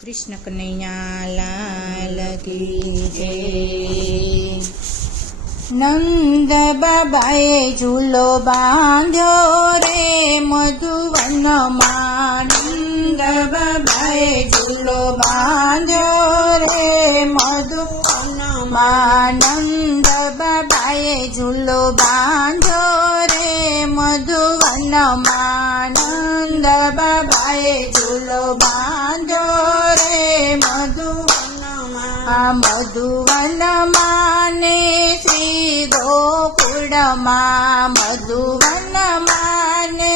કૃષ્ણ કનૈયા લાલ કી જય। નંદ બાબાએ ઝૂલો બાંધ્યો રે મધુવનમાં, નંદ બાબાએ ઝૂલો બાંધ્યો રે મધુવનમાં, નંદ બાબાએ ઝૂલો બાંધ્યો રે મધુવનમાં, નંદ બાબાએ ઝૂલો બાંધ્યો રે મધુવનમાં, મધુવનમાં ને શ્રી ગોકુળમાં, મધુવનમાં ને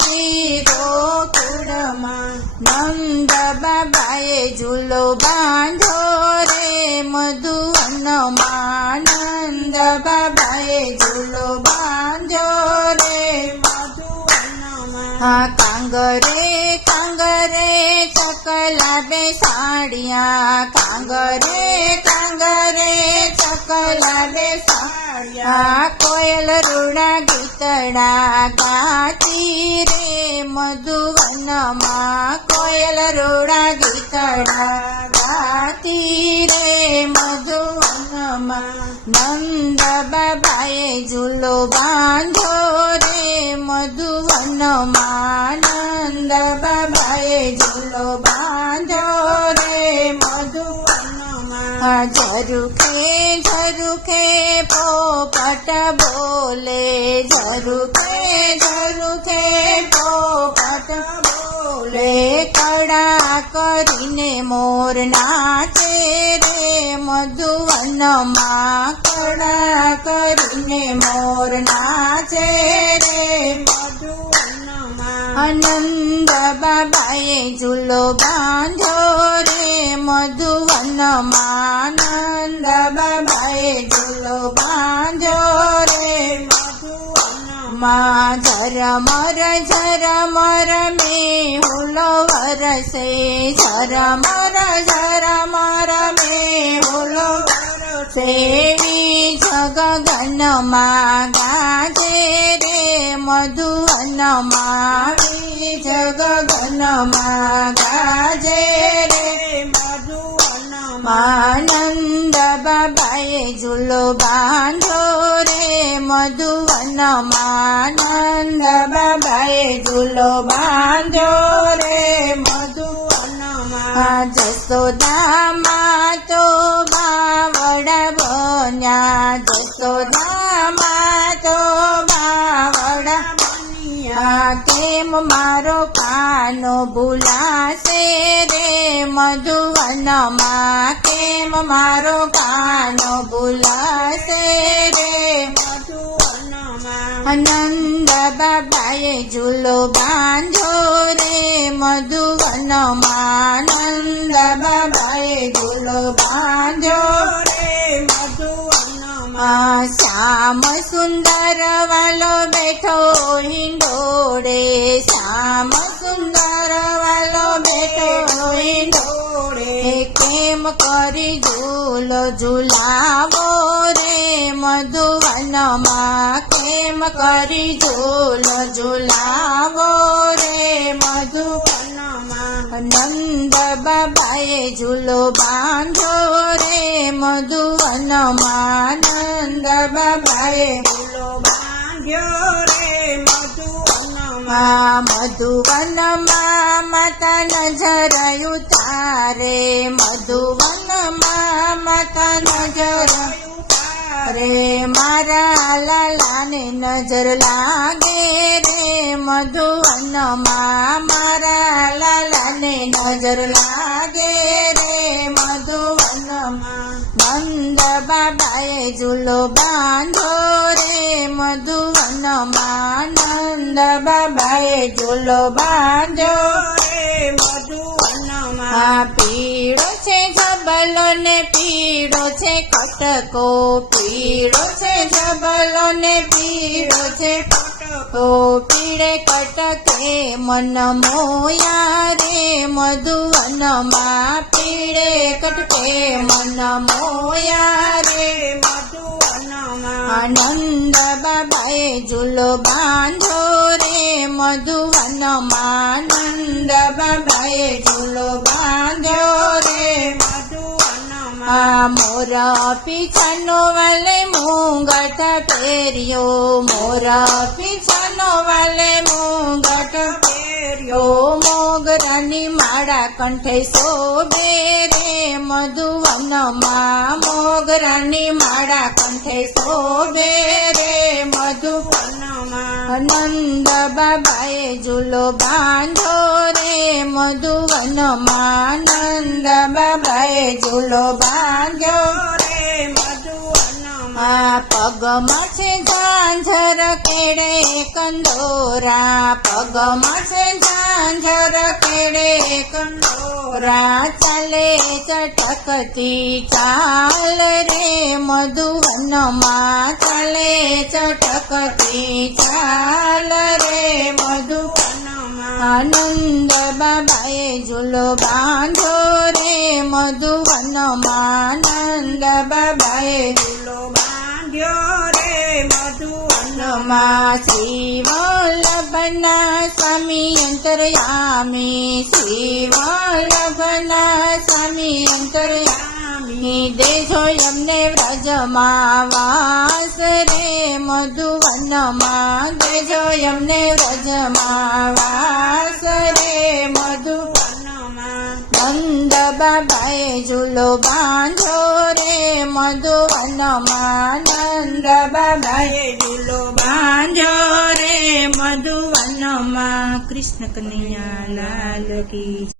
શ્રી ગોકુળમાં, નંદ બાબાએ ઝૂલો બાંધ્યો રે મધુવનમાં, નંદ બાબાએ ઝૂલો બાંધ્યો રે મધુવનમાં। કાંગરે કાંગરે ચકલા બેસાડ્યા, કાંગરે કાંગરે ચકલા બેસાડ્યા, કોયલ રૂડા ગીતડા ગાતી રે મધુવનમાં, કોયલ રૂડા ગીતડા ગાતી રે મધુવનમાં, નંદ બાબાએ ઝૂલો બાંધ્યો રે મધુવનમાં, નંદ બાબાએ ઝૂલો બાંધ્યો રે મધુવનમાં। ઝરુખે ઝરુખે પોપટ બોલે, ઝરુખે ઝરુખે પોપટ બોલે, કડા કરીને મોર નાચે રે મધુવનમાં, કડા કરીને મોર નાચે રે મધુવનમાં। નંદ બાબાએ ઝૂલો બાંધ્યો રે મધુવનમાં, નંદ બાબાએ ઝૂલો બાંધ્યો રે મધુવનમાં। ઝરમર ઝરમર મેહુલો વરસે, ઝરમર ઝરમર મેહુલો વરસે, જગગનમાં ગાજે રે મધુવનમાં, જગગનમાં ગાજે રે મધુવનમાં। નંદ બાબાએ ઝૂલો બાંધ્યો રે મધુવનમાં, નંદ બાબાએ ઝૂલો બાંધ્યો રે મધુવનમાં। જશોદામાં તો બાવડા બન્યા, જશોદામાં તો બાવડા બન્યા, કેમ મારો કાનો ભૂલાશે રે મધુવનમાં, કેમ મારો કાનો ભૂલાશે રે મધુવનમાં। નંદ બાબાએ ઝૂલો બાંધ્યો રે મધુવનમાં, નંદ બાબાએ ઝૂલો બાંધ્યો રે મધુવનમાં। શ્યામ સુંદર વાલો બેઠો હિંડોળે, શ્યામ સુંદર વાલો બેઠો હિંડોળે, કેમ કરી ઝૂલો ઝુલાવો રે મધુવનમાં, કેમ કરી ઝૂલો ઝુલાવો રે મધુવનમાં। નંદ બાબાએ ઝૂલો બાંધ્યો રે મધુવનમાં, નંદ બાબાએ ઝૂલો બાંધ્યો રે મધુવનમાં। મધુવનમાં માતા નજર ઉતારે, મધુવનમાં માતા નજર રે, મારા લાલાને નજર લાગે રે મધુવનમાં, મારા લાલાને નજર લાગે રે મધુવનમાં। નંદ બાબાએ ઝૂલો બાંધ્યો રે મધુવનમાં, નંદ બાબાએ ઝૂલો બાંધ્યો રે મધુવનમાં। પીળો છે જબલો ને પીળો છે કટકો, પીળો છે જબલો ને પીળો છે કટકો, પીળે કટકે મન મોયા રે મધુવનમાં, પીળે કટકે મન મોયા રે મધુવનમાં। નંદ બાબાએ ઝૂલો બાંધ્યો રે મધુવનમાં, નંદ બાબાએ ઝૂલો બાંધ્યો મોર પીછાનો વાલે મુંગટ પહેર્યો મોર પીછાનો વાલે મુંગટ પહેર્યો મોગરાની માળા કંઠે શોભે રે મધુવનમાં મોગરાની માળા કંઠે શોભે રે મધુવનમાં નંદ બાબાએ ઝૂલો બાંધો રે મધુવનમાં નંદ બાબાએ ઝૂલો બાંધ્યો રે મધુવનમાં પગમાં છે ઝાંઝર કેળે કંદોરા પગમાં છે ઝાંઝર કેળે કંદોરા ચાલે ચટકતી ચાલ રે મધુવનમાં ચાલે ચટકતી ચાલ રે મધુવનમાં આનંદ બાબાએ ઝૂલો બાંધો રે મધુવનમાં નંદ બાબાએ ઝૂલો બાંધ્યો રે મધુવનમાં શ્રી વલ્લભના સ્વામી અંતર્યામી શ્રી વલ્લભના સ્વામી અંતર્યામી દેજો એમને વ્રજમાં વાસ રે મધુવનમાં દેજો એમને વ્રજમાં વાસ રે મધુવનમાં નંદ બાબાએ ઝૂલો બાંધો રે મધુવનમાં નંદ બાબાએ ઝૂલો બાંધ્યો રે મધુવનમાં કૃષ્ણ કનૈયા લાલ કી